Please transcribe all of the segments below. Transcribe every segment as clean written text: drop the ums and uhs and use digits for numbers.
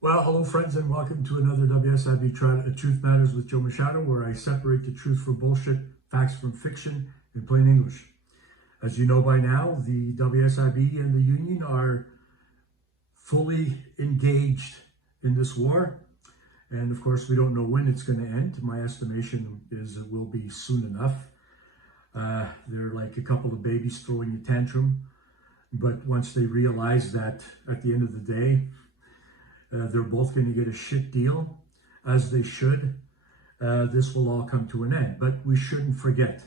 Well, hello friends, and welcome to another WSIB Truth Matters with Joe Machado, where I separate the truth from bullshit, facts from fiction, in plain English. As you know by now, the WSIB and the union are fully engaged in this war. And of course, we don't know when it's going to end. My estimation is it will be soon enough. They're like a couple of babies throwing a tantrum. But once they realize that at the end of the day, they're both going to get a shit deal, as they should, this will all come to an end. But we shouldn't forget,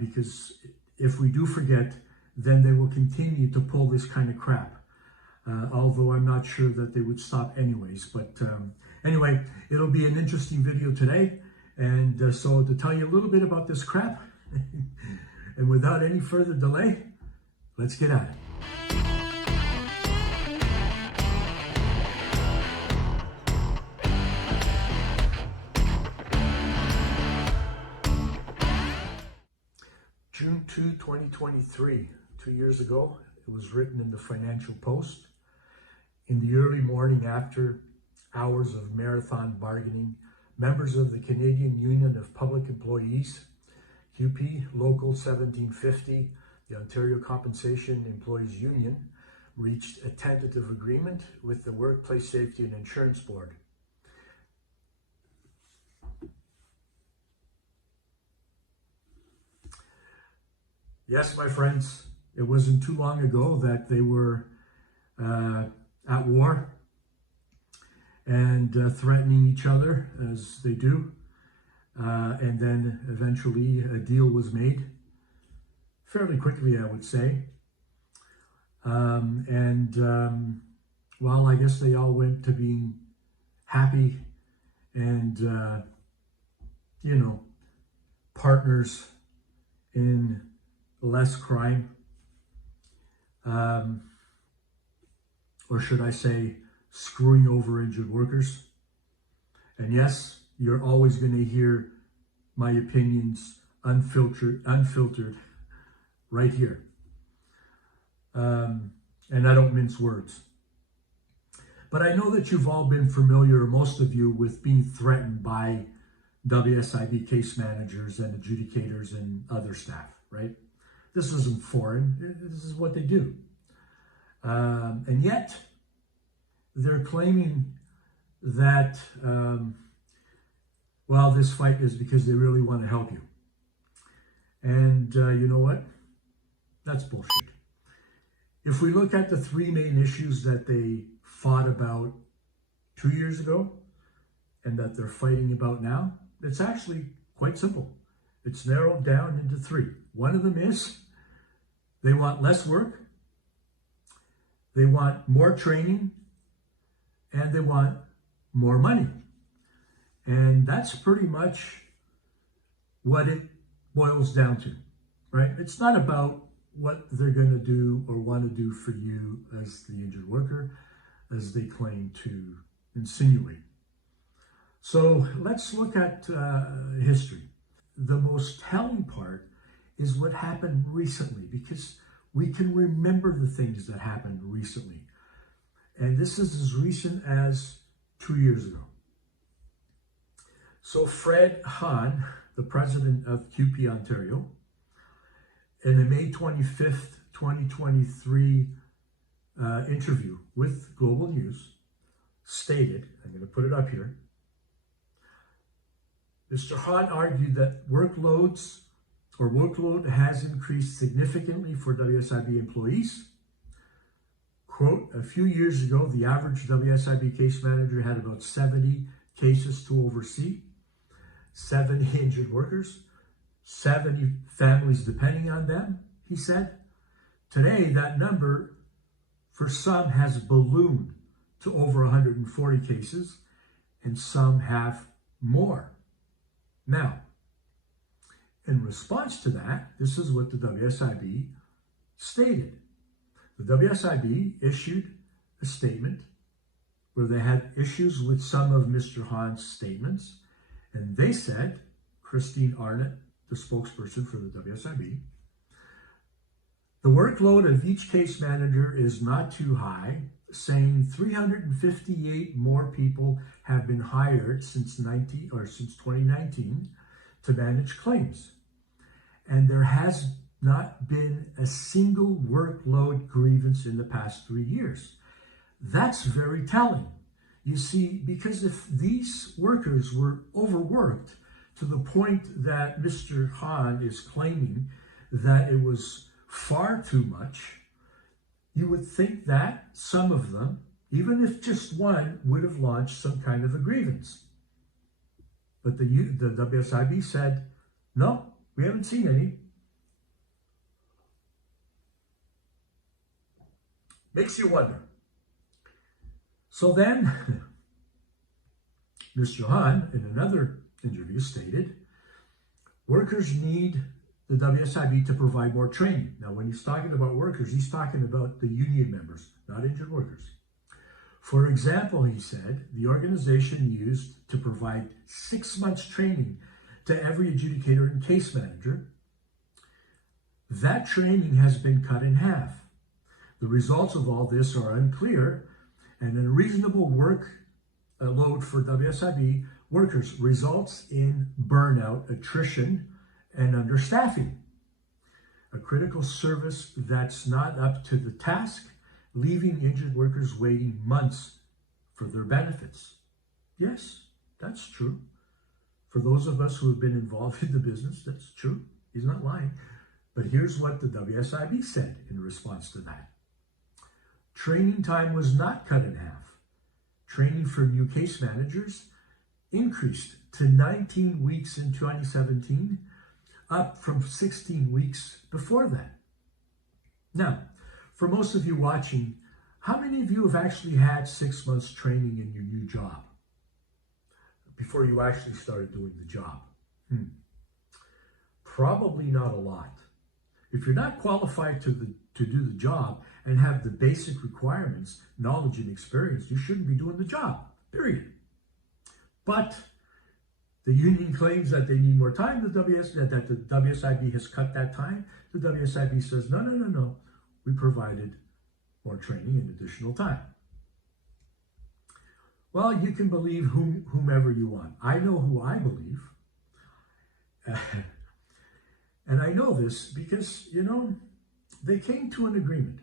because if we do forget, then they will continue to pull this kind of crap. Although I'm not sure that they would stop anyways. But anyway, it'll be an interesting video today. And so to tell you a little bit about this crap, and without any further delay, let's get at it. June 2, 2023, 2 years ago, it was written in the Financial Post. In the early morning, after hours of marathon bargaining, members of the Canadian Union of Public Employees, QP Local 1750, the Ontario Compensation Employees Union, reached a tentative agreement with the Workplace Safety and Insurance Board. Yes, my friends, it wasn't too long ago that they were at war and threatening each other, as they do. And then eventually a deal was made, fairly quickly, I would say. Well, I guess they all went to being happy and, partners in less crime, or should I say, screwing over injured workers. And yes, you're always going to hear my opinions unfiltered right here. And I don't mince words. But I know that you've all been familiar, most of you, with being threatened by WSIB case managers and adjudicators and other staff, right? This isn't foreign. This is what they do. And yet, they're claiming that, this fight is because they really want to help you. And you know what? That's bullshit. If we look at the three main issues that they fought about 2 years ago and that they're fighting about now, it's actually quite simple. It's narrowed down into three. One of them is they want less work, they want more training, and they want more money. And that's pretty much what it boils down to, right? It's not about what they're going to do or want to do for you as the injured worker, as they claim to insinuate. So let's look at history. The most telling part is what happened recently, because we can remember the things that happened recently. And this is as recent as 2 years ago. So Fred Hahn, the president of QP Ontario, in a May 25th, 2023 interview with Global News, stated, I'm going to put it up here, Mr. Hahn argued that workload has increased significantly for WSIB employees. Quote, a few years ago, the average WSIB case manager had about 70 cases to oversee, 70 injured workers, 70 families depending on them, he said. Today, that number for some has ballooned to over 140 cases, and some have more. Now, in response to that, this is what the WSIB stated. The WSIB issued a statement where they had issues with some of Mr. Hahn's statements, and they said, Christine Arnott, the spokesperson for the WSIB, The workload of each case manager is not too high, saying 358 more people have been hired since 2019 to manage claims. And there has not been a single workload grievance in the past 3 years. That's very telling. You see, because if these workers were overworked to the point that Mr. Hahn is claiming that it was far too much, you would think that some of them, even if just one, would have launched some kind of a grievance. But the WSIB said, no, we haven't seen any. Makes you wonder. So then, Mr. Hahn, in another interview, stated, workers need the WSIB to provide more training. Now, when he's talking about workers, he's talking about the union members, not injured workers. For example, he said, the organization used to provide 6 months training to every adjudicator and case manager. That training has been cut in half. The results of all this are unclear, and an unreasonable workload for WSIB workers results in burnout, attrition, and understaffing. A critical service that's not up to the task, leaving injured workers waiting months for their benefits. Yes, that's true. For those of us who have been involved in the business, that's true. He's not lying. But here's what the WSIB said in response to that. Training time was not cut in half. Training for new case managers increased to 19 weeks in 2017, up from 16 weeks before that. Now, for most of you watching, how many of you have actually had 6 months training in your new job before you actually started doing the job? Probably not a lot. If you're not qualified to do the job and have the basic requirements, knowledge and experience, you shouldn't be doing the job, period. But the union claims that they need more time, that the WSIB has cut that time. The WSIB says, no, we provided more training and additional time. Well, you can believe whomever you want. I know who I believe. And I know this because, they came to an agreement.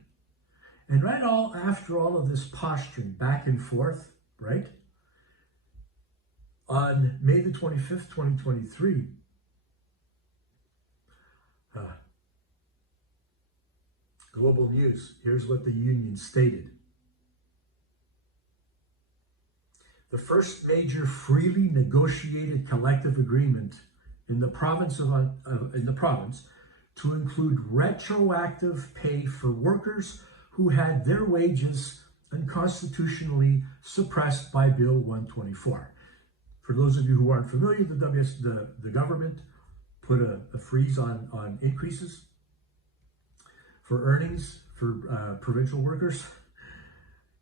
And after all of this posturing back and forth, right? On May the 25th, 2023, Global News, here's what the union stated. The first major freely negotiated collective agreement in the province to include retroactive pay for workers who had their wages unconstitutionally suppressed by Bill 124. For those of you who aren't familiar, the government put a freeze on increases for earnings for provincial workers.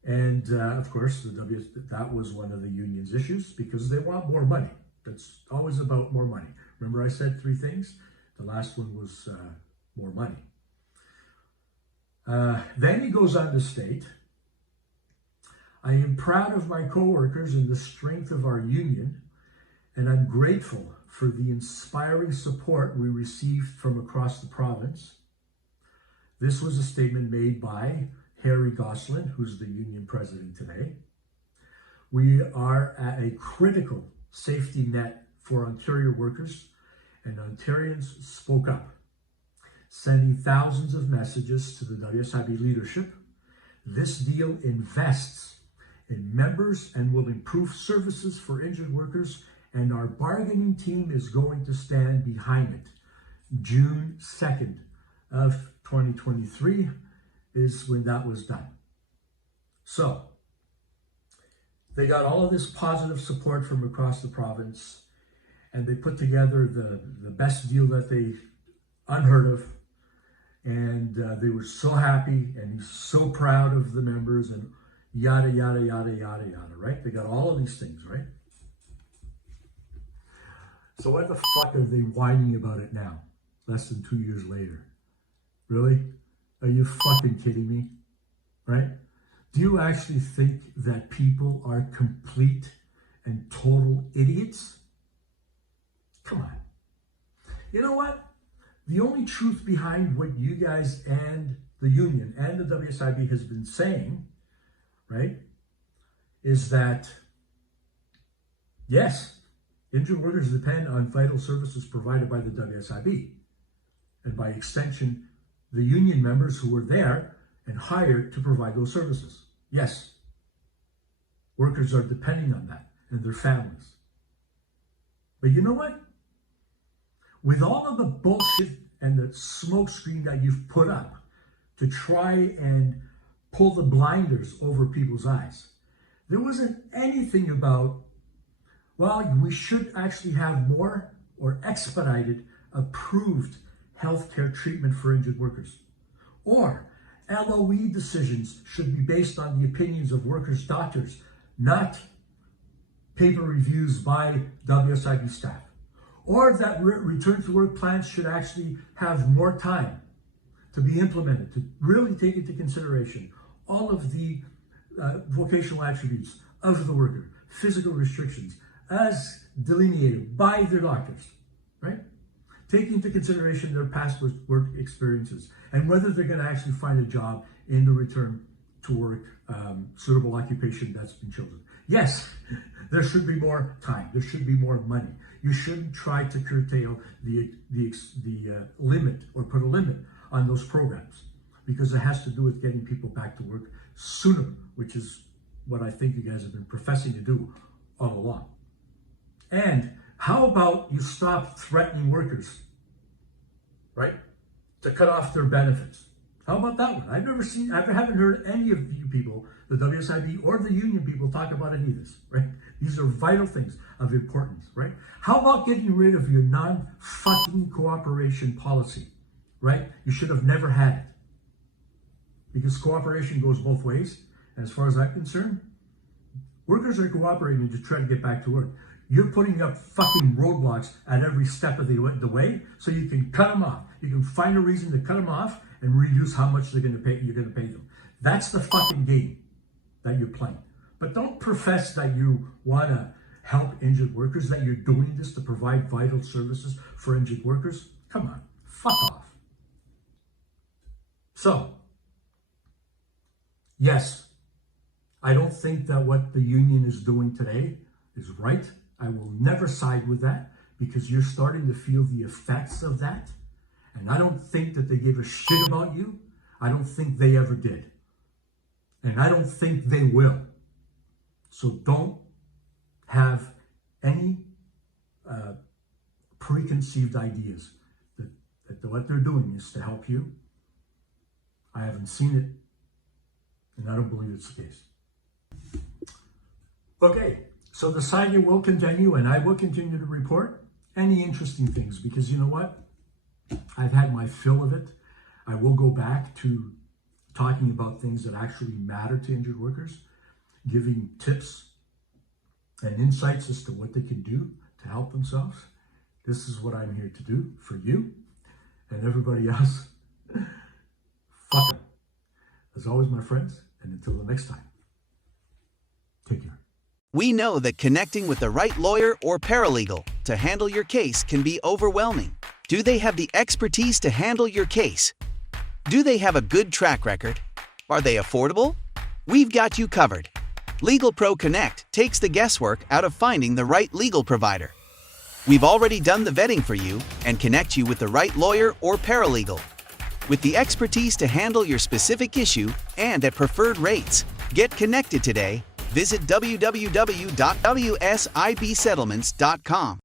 And of course, that was one of the union's issues because they want more money. That's always about more money. Remember I said 3 things? The last one was more money. Then he goes on to state, I am proud of my coworkers and the strength of our union, and I'm grateful for the inspiring support we received from across the province. This was a statement made by Harry Gosselin, who's the union president today. We are at a critical safety net for Ontario workers, and Ontarians spoke up, sending thousands of messages to the WSIB leadership. This deal invests in members and will improve services for injured workers, and our bargaining team is going to stand behind it. June 2nd of 2023 is when that was done. So they got all of this positive support from across the province, and they put together the best deal that they unheard of. And they were so happy, and he's so proud of the members, and yada, yada, yada, yada, yada, right? They got all of these things, right? So what the fuck are they whining about it now, less than 2 years later? Really? Are you fucking kidding me? Right? Do you actually think that people are complete and total idiots? Come on. You know what? The only truth behind what you guys and the union and the WSIB has been saying, right, is that, yes, injured workers depend on vital services provided by the WSIB, and by extension, the union members who were there and hired to provide those services. Yes, workers are depending on that and their families. But you know what? With all of the bullshit and the smoke screen that you've put up to try and pull the blinders over people's eyes, there wasn't anything about, well, we should actually have more or expedited approved healthcare treatment for injured workers. Or LOE decisions should be based on the opinions of workers' doctors, not paper reviews by WSIB staff. Or that return to work plans should actually have more time to be implemented, to really take into consideration all of the vocational attributes of the worker, physical restrictions as delineated by their doctors, right? Taking into consideration their past work experiences and whether they're going to actually find a job in the return to work suitable occupation that's been chosen. Yes, there should be more time. There should be more money. You shouldn't try to curtail the limit or put a limit on those programs, because it has to do with getting people back to work sooner, which is what I think you guys have been professing to do all along. And how about you stop threatening workers, right, to cut off their benefits? How about that one? I haven't heard any of you people, the WSIB or the union people, talk about any of this, right? These are vital things of importance, right? How about getting rid of your non-fucking cooperation policy, right? You should have never had it, because cooperation goes both ways. And as far as I'm concerned, workers are cooperating to try to get back to work. You're putting up fucking roadblocks at every step of the way so you can cut them off. You can find a reason to cut them off and reduce how much you're going to pay them. That's the fucking game that you're playing. But don't profess that you want to help injured workers, that you're doing this to provide vital services for injured workers. Come on, fuck off. So, yes, I don't think that what the union is doing today is right. I will never side with that, because you're starting to feel the effects of that. And I don't think that they give a shit about you. I don't think they ever did. And I don't think they will. So don't have any preconceived ideas that what they're doing is to help you. I haven't seen it, and I don't believe it's the case. Okay, so the saga will continue, and I will continue to report any interesting things, because you know what? I've had my fill of it. I will go back to talking about things that actually matter to injured workers, giving tips and insights as to what they can do to help themselves. This is what I'm here to do for you and everybody else. Fuck them. As always, my friends, and until the next time, take care. We know that connecting with the right lawyer or paralegal to handle your case can be overwhelming. Do they have the expertise to handle your case? Do they have a good track record? Are they affordable? We've got you covered. Legal Pro Connect takes the guesswork out of finding the right legal provider. We've already done the vetting for you and connect you with the right lawyer or paralegal. With the expertise to handle your specific issue and at preferred rates. Get connected today. Visit www.wsibsettlements.com.